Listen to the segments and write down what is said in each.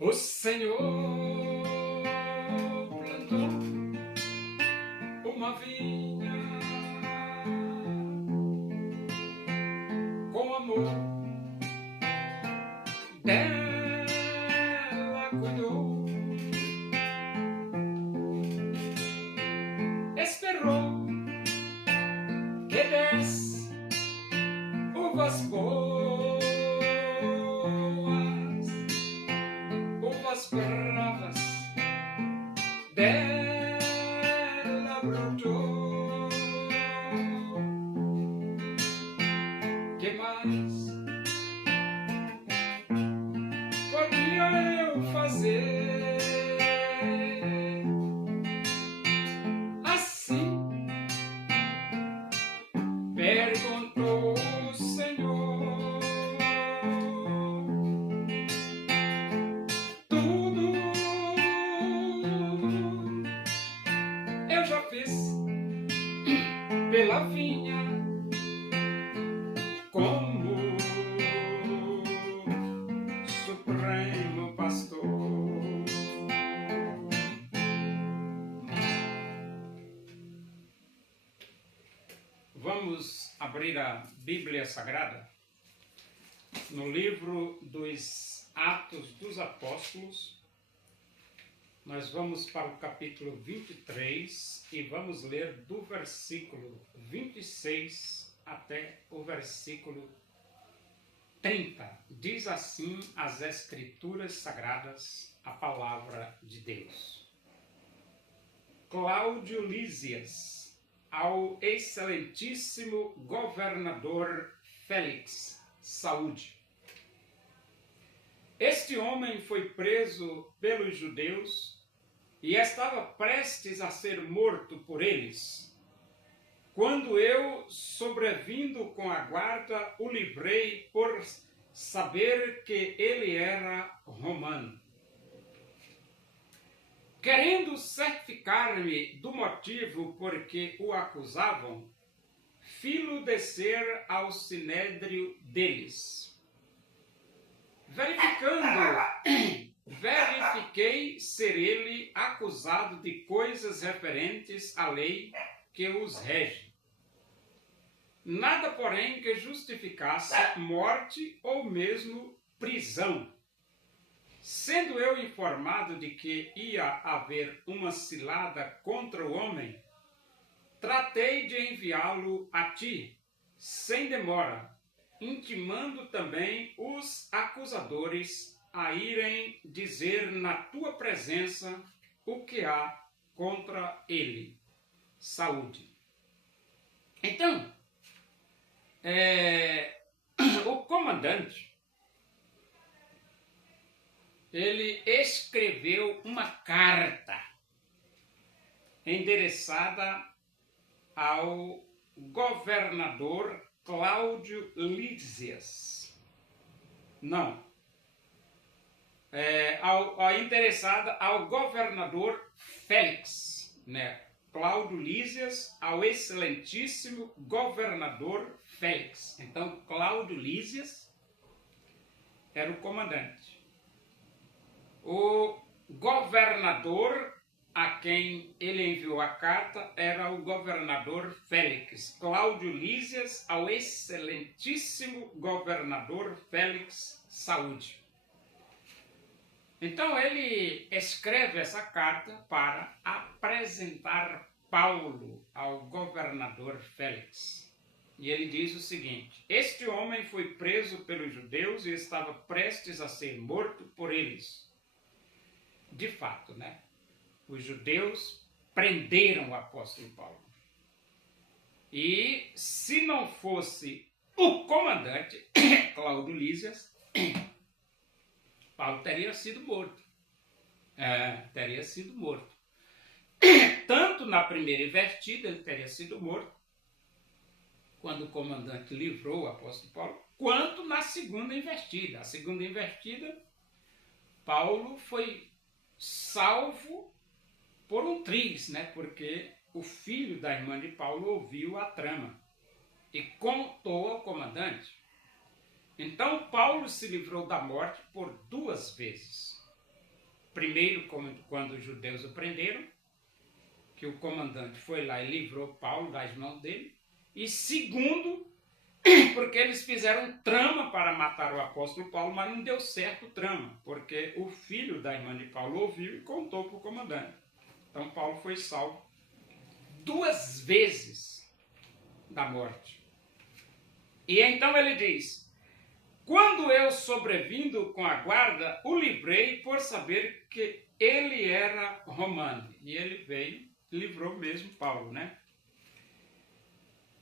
O Senhor plantou uma vinha com amor, dela cuidou, esperou que desse uvas boas, uvas bravas, dela brotou. Que mais podia eu fazer? Assim perguntou o Senhor. Tudo eu já fiz pela vinha, como Supremo Pastor. Vamos abrir a Bíblia Sagrada no livro dos Atos dos Apóstolos. Nós vamos para o capítulo 23 e vamos ler do versículo 26 até o versículo 30. Diz assim as Escrituras Sagradas, a palavra de Deus. Cláudio Lísias, ao excelentíssimo governador Félix, saúde. Este homem foi preso pelos judeus e estava prestes a ser morto por eles, quando eu, sobrevindo com a guarda, o livrei por saber que ele era romano. Querendo certificar-me do motivo por que o acusavam, fi-lo descer ao sinédrio deles. Verifiquei ser ele acusado de coisas referentes à lei que os rege. Nada, porém, que justificasse morte ou mesmo prisão. Sendo eu informado de que ia haver uma cilada contra o homem, tratei de enviá-lo a ti, sem demora, intimando também os acusadores a irem dizer na tua presença o que há contra ele. Saúde. Então, o comandante, ele escreveu uma carta endereçada ao governador Cláudio Lísias. Não. Interessada ao governador Félix, né? Cláudio Lísias ao excelentíssimo governador Félix. Então, Cláudio Lísias era o comandante. O governador a quem ele enviou a carta era o governador Félix. Cláudio Lísias ao excelentíssimo governador Félix, saúde. Então ele escreve essa carta para apresentar Paulo ao governador Félix. E ele diz o seguinte: este homem foi preso pelos judeus e estava prestes a ser morto por eles. De fato, né? Os judeus prenderam o apóstolo Paulo. E se não fosse o comandante, Cláudio Lísias, Paulo teria sido morto. Teria sido morto. Tanto na primeira investida ele teria sido morto, quando o comandante livrou o apóstolo Paulo, quanto na segunda investida. A segunda investida, Paulo foi salvo por um triz, né? Porque o filho da irmã de Paulo ouviu a trama e contou ao comandante. Então Paulo se livrou da morte por 2 vezes. primeiro, quando os judeus o prenderam, que o comandante foi lá e livrou Paulo das mãos dele, e segundo, porque eles fizeram trama para matar o apóstolo Paulo, mas não deu certo o trama, porque o filho da irmã de Paulo ouviu e contou para o comandante. Então Paulo foi salvo 2 vezes da morte. E então ele diz: quando eu sobrevindo com a guarda, o livrei por saber que ele era romano. E ele veio, livrou mesmo Paulo, né?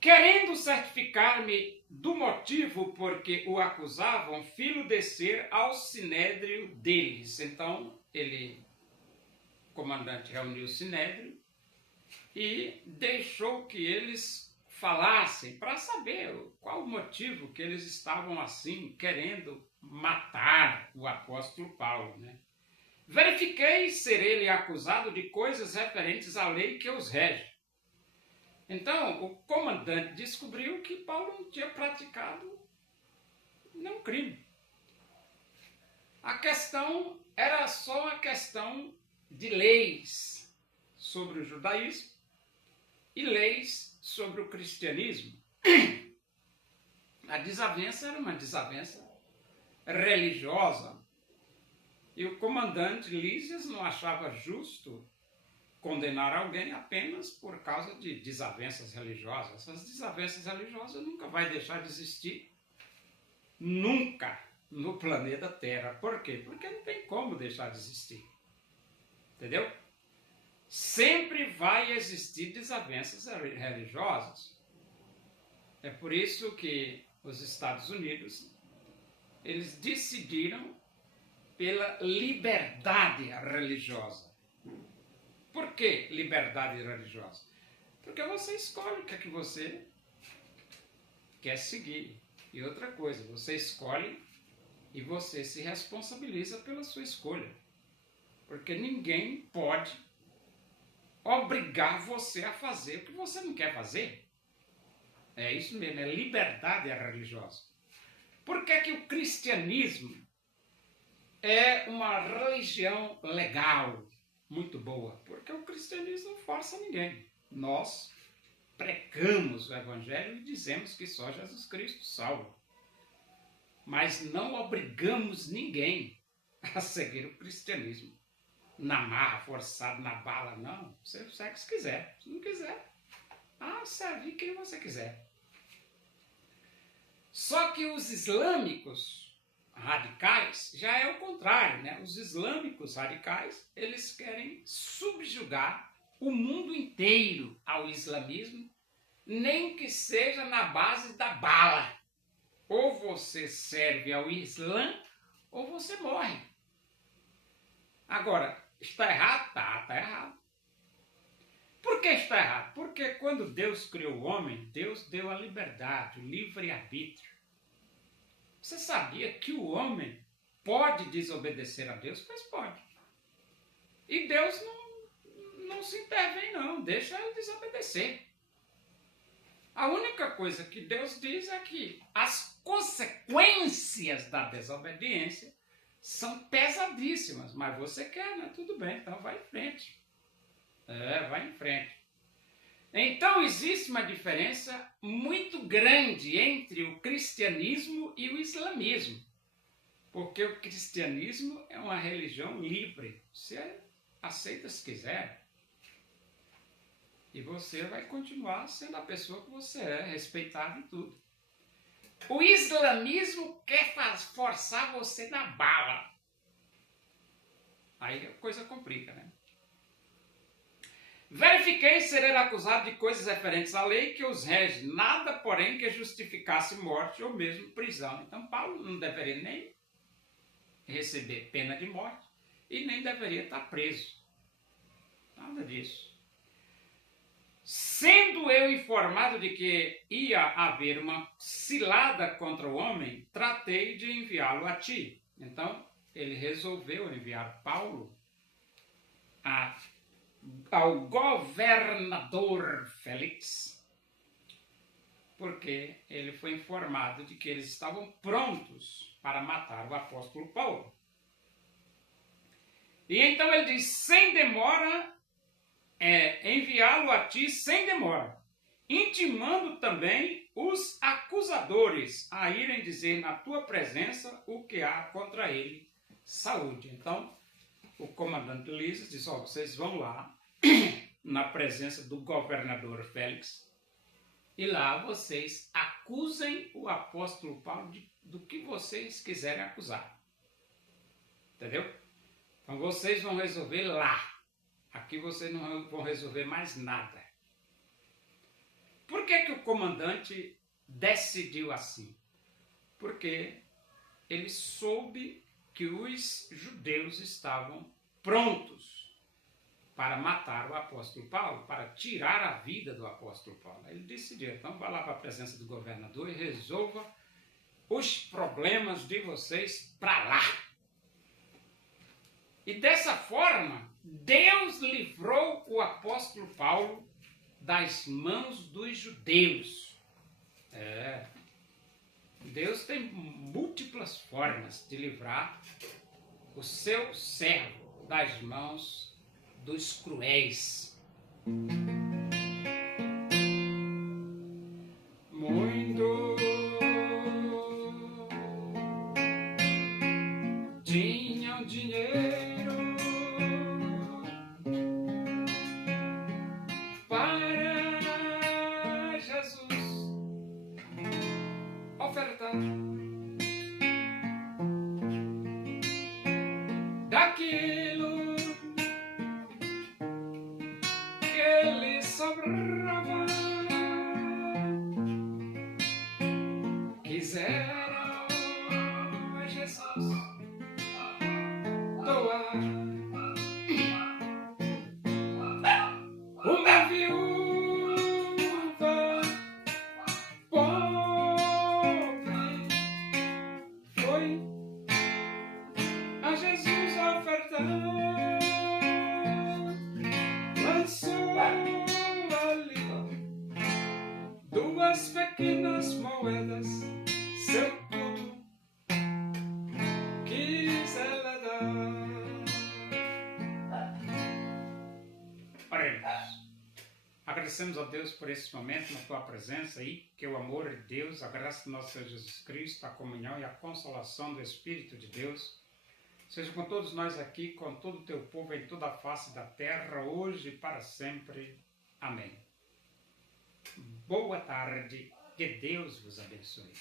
Querendo certificar-me do motivo por que o acusavam, filo descer ao sinédrio deles. Então, o comandante reuniu o sinédrio e deixou que eles falassem para saber qual o motivo que eles estavam assim querendo matar o apóstolo Paulo, né? Verifiquei ser ele acusado de coisas referentes à lei que os rege. Então, o comandante descobriu que Paulo não tinha praticado nenhum crime. A questão era só a questão de leis sobre o judaísmo e leis sobre o cristianismo. A desavença era uma desavença religiosa. E o comandante Lísias não achava justo condenar alguém apenas por causa de desavenças religiosas. Essas desavenças religiosas nunca vai deixar de existir. Nunca no planeta Terra. Por quê? Porque não tem como deixar de existir. Entendeu? Sempre vai existir desavenças religiosas. É por isso que os Estados Unidos, eles decidiram pela liberdade religiosa. Por que liberdade religiosa? Porque você escolhe o que é que você quer seguir. E outra coisa, você escolhe e você se responsabiliza pela sua escolha. Porque ninguém pode obrigar você a fazer o que você não quer fazer. É isso mesmo, é liberdade religiosa. Por que que o cristianismo é uma religião legal, muito boa? Porque o cristianismo não força ninguém. Nós pregamos o evangelho e dizemos que só Jesus Cristo salva. Mas não obrigamos ninguém a seguir o cristianismo. Na marra, forçado, na bala, não. Você segue se quiser. Se não quiser, serve quem você quiser. Só que os islâmicos radicais já é o contrário, né? Os islâmicos radicais, eles querem subjugar o mundo inteiro ao islamismo, nem que seja na base da bala. Ou você serve ao Islã, ou você morre. Agora, está errado? Tá errado. Por que está errado? Porque quando Deus criou o homem, Deus deu a liberdade, o livre-arbítrio. Você sabia que o homem pode desobedecer a Deus? Pois pode. E Deus não se intervém, não. Deixa ele desobedecer. A única coisa que Deus diz é que as consequências da desobediência são pesadíssimas. Mas você quer, né? Tudo bem, então vai em frente. Vai em frente. Então existe uma diferença muito grande entre o cristianismo e o islamismo. Porque o cristianismo é uma religião livre. Você aceita se quiser. E você vai continuar sendo a pessoa que você é, respeitado e tudo. O islamismo quer forçar você na bala. Aí a coisa complica, né? Verifiquei ser ele acusado de coisas referentes à lei que os rege, nada, porém, que justificasse morte ou mesmo prisão. Então, Paulo não deveria nem receber pena de morte e nem deveria estar preso. Nada disso. Sendo eu informado de que ia haver uma cilada contra o homem, tratei de enviá-lo a ti. Então, ele resolveu enviar Paulo ao governador Félix, porque ele foi informado de que eles estavam prontos para matar o apóstolo Paulo. E então ele diz, sem demora, enviá-lo a ti sem demora, intimando também os acusadores a irem dizer na tua presença o que há contra ele, saúde. Então, o comandante Lísias diz, vocês vão lá, na presença do governador Félix, e lá vocês acusem o apóstolo Paulo do que vocês quiserem acusar. Entendeu? Então vocês vão resolver lá. Aqui vocês não vão resolver mais nada. Por que o comandante decidiu assim? Porque ele soube que os judeus estavam prontos para matar o apóstolo Paulo, para tirar a vida do apóstolo Paulo. Ele decidiu, então vá lá para a presença do governador e resolva os problemas de vocês para lá. E dessa forma, Deus livrou o apóstolo Paulo das mãos dos judeus. Deus tem múltiplas formas de livrar o seu servo das mãos dos cruéis. Muito tinham dinheiro para Jesus ofertar. Daquilo que lhe sobrava, quiseram a Jesus doar. Uma viúva pobre foi a Jesus ofertar, lançou ali 2 pequenas moedas, seu tudo quis ela dar. Oremos. Agradecemos a Deus por esse momento na tua presença aí, que o amor de Deus, a graça do nosso Senhor Jesus Cristo, a comunhão e a consolação do Espírito de Deus seja com todos nós aqui, com todo o teu povo em toda a face da terra, hoje e para sempre. Amém. Boa tarde, que Deus vos abençoe.